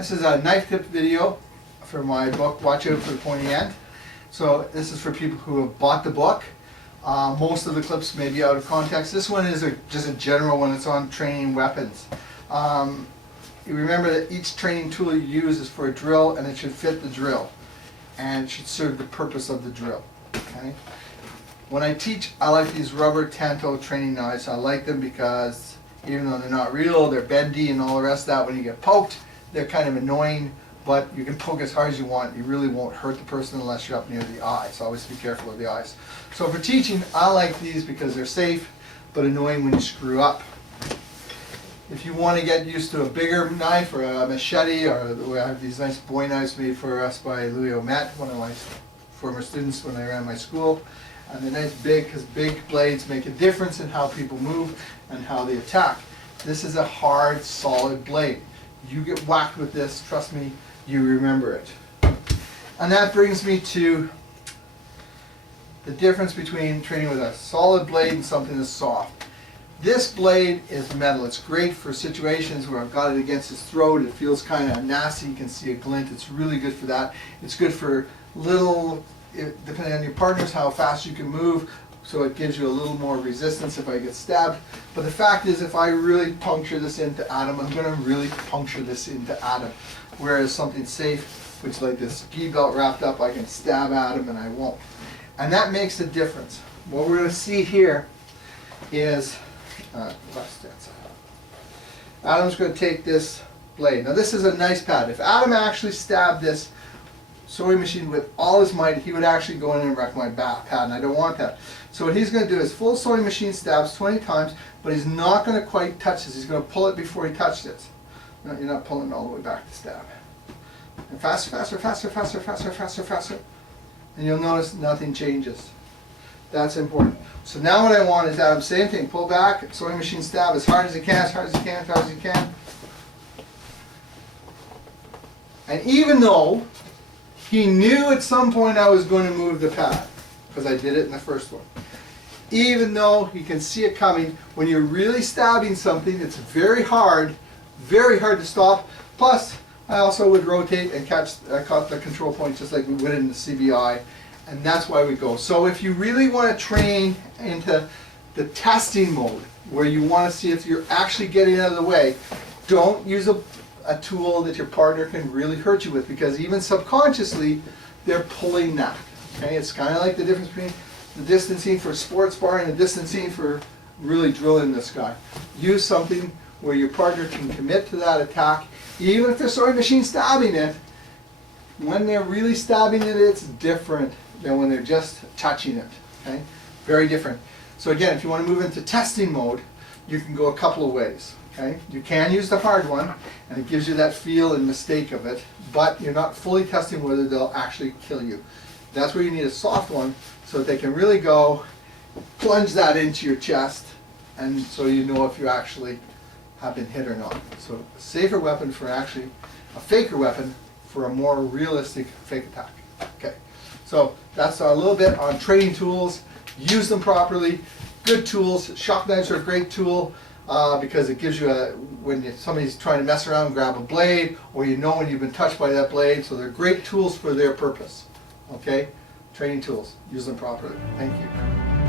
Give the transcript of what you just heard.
This is a knife tip video for my book, Watch Out for the Pointy End. So this is for people who have bought the book. Most of the clips may be out of context. This one is just a general one. It's on training weapons. You remember that each training tool you use is for a drill, and it should fit the drill. And it should serve the purpose of the drill. Okay? When I teach, I like these rubber tanto training knives. I like them because even though they're not real, they're bendy and all the rest of that. When you get poked, they're kind of annoying, but you can poke as hard as you want. You really won't hurt the person unless you're up near the eye. So always be careful of the eyes. So for teaching, I like these because they're safe, but annoying when you screw up. If you want to get used to a bigger knife or a machete, or we have these nice boy knives made for us by Louis Omet, one of my former students when I ran my school. And they're nice big, because big blades make a difference in how people move and how they attack. This is a hard, solid blade. You get whacked with this, trust me, you remember it. And that brings me to the difference between training with a solid blade and something that's soft. This blade is metal. It's great for situations where I've got it against his throat. It feels kind of nasty. You can see a glint. It's really good for that. It's good for little, depending on your partners, how fast you can move. So it gives you a little more resistance if I get stabbed. But the fact is, if I really puncture this into Adam, I'm going to really puncture this into Adam. Whereas something safe, which is like this ski belt wrapped up, I can stab Adam and I won't. And that makes a difference. What we're going to see here is, Adam's going to take this blade. Now this is a nice pad. If Adam actually stabbed this sewing machine with all his might, he would actually go in and wreck my pad, and I don't want that. So what he's going to do is full sewing machine stabs 20 times, but he's not going to quite touch this. He's going to pull it before he touches it. No, you're not pulling it all the way back to stab. And faster, faster, faster, faster, faster, faster, faster. And you'll notice nothing changes. That's important. So now what I want is Adam, same thing, pull back, sewing machine stab as hard as you can, as hard as you can, as hard as you can. And even though he knew at some point I was going to move the pad, because I did it in the first one. Even though he can see it coming, when you're really stabbing something, it's very hard to stop. Plus, I also would rotate and caught the control point just like we would in the CBI, and that's why we go. So if you really want to train into the testing mode, where you want to see if you're actually getting out of the way, don't use a tool that your partner can really hurt you with, because even subconsciously they're pulling that. Okay, it's kind of like the difference between the distancing for sports sparring and the distancing for really drilling this guy. Use something where your partner can commit to that attack, even if they're sewing machine stabbing it. When they're really stabbing it, it's different than when they're just touching it. Okay, very different. So again, if you want to move into testing mode, you can go a couple of ways. Okay? You can use the hard one, and it gives you that feel and mistake of it, but you're not fully testing whether they'll actually kill you. That's where you need a soft one, so that they can really go plunge that into your chest, and so you know if you actually have been hit or not. So a safer weapon for actually a faker weapon for a more realistic fake attack. Okay, so that's a little bit on training tools. Use them properly. Good tools. Shock knives are a great tool. Because it gives you when somebody's trying to mess around, grab a blade, or you know when you've been touched by that blade. So they're great tools for their purpose. Okay? Training tools. Use them properly. Thank you.